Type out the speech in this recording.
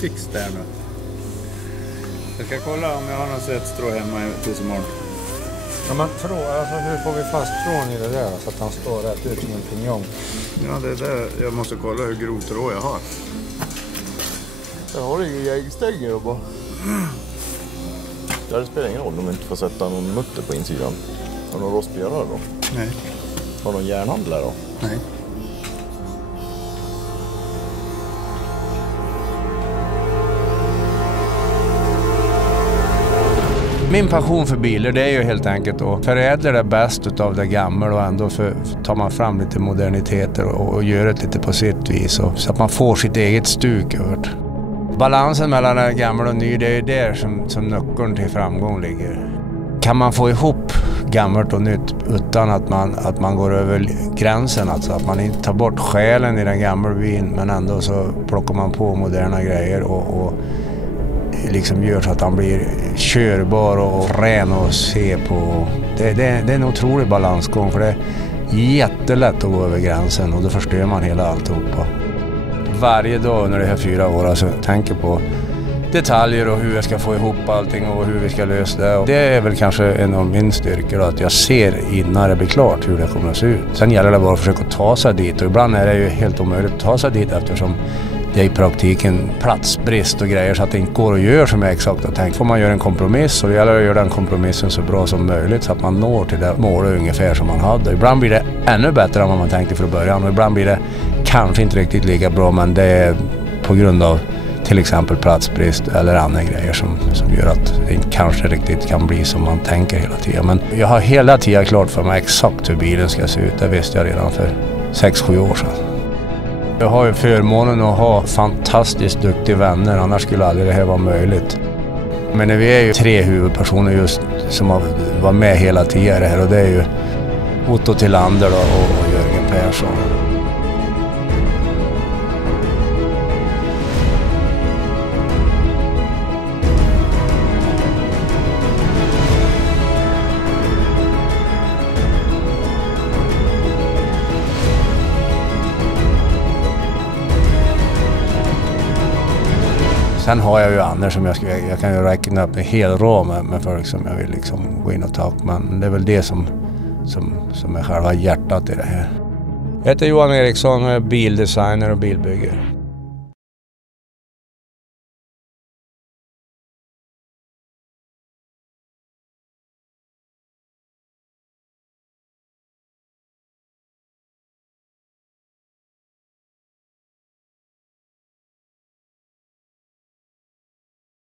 Fix där nu. Jag ska kolla om jag har något sättstrå hemma tills imorgon. Ja, men alltså, hur får vi fast trån i det där så att han står rätt ut som en pinjong? Ja, det är där jag måste kolla hur grovt tråd jag har. Jag har ingen gängstänger och bara... Det spelar ingen roll om du inte får sätta någon mutter på insidan. Har du någon rostbjörare då? Nej. Har du någon järnhandlare då? Nej. Min passion för bilar, det är ju helt enkelt att förädla det bäst av det gamla och ändå tar man fram lite moderniteter och gör det lite på sitt vis så att man får sitt eget stuk över det. Balansen mellan det gamla och ny, det är ju där som nyckeln till framgång ligger. Kan man få ihop gammalt och nytt utan att man går över gränsen, alltså att man inte tar bort själen i den gamla bilen men ändå så plockar man på moderna grejer och liksom gör så att han blir körbar och ren att se på. Det är en otrolig balansgång, för det är jättelätt att gå över gränsen och då förstör man hela alltihopa. Varje dag under de här 4 åren så tänker på detaljer och hur jag ska få ihop allting och hur vi ska lösa det. Och det är väl kanske en av min styrkor, att jag ser innan det blir klart hur det kommer att se ut. Sen gäller det bara att försöka ta sig dit, och ibland är det ju helt omöjligt att ta sig dit eftersom det är i praktiken platsbrist och grejer så att det inte går att göra som jag exakt har tänkt. Får man göra en kompromiss, och det gäller att göra den kompromissen så bra som möjligt så att man når till det målet ungefär som man hade. Ibland blir det ännu bättre än vad man tänkte från början, och ibland blir det kanske inte riktigt lika bra, men det är på grund av till exempel platsbrist eller andra grejer som gör att det inte kanske riktigt kan bli som man tänker hela tiden. Men jag har hela tiden klart för mig exakt hur bilen ska se ut. Det visste jag redan för 6-7 år sedan. Jag har ju förmånen att ha fantastiskt duktiga vänner, annars skulle aldrig det här vara möjligt. Men vi är ju 3 huvudpersoner just som har varit med hela tiden här, och det är ju Otto Tillander och Jörgen Persson. Sen har jag ju andra som jag kan ju räkna upp en hel rad med folk som jag vill liksom gå in och ta, men det är väl det som är själva hjärtat i det här. Jag heter Johan Eriksson och är bildesigner och bilbyggare.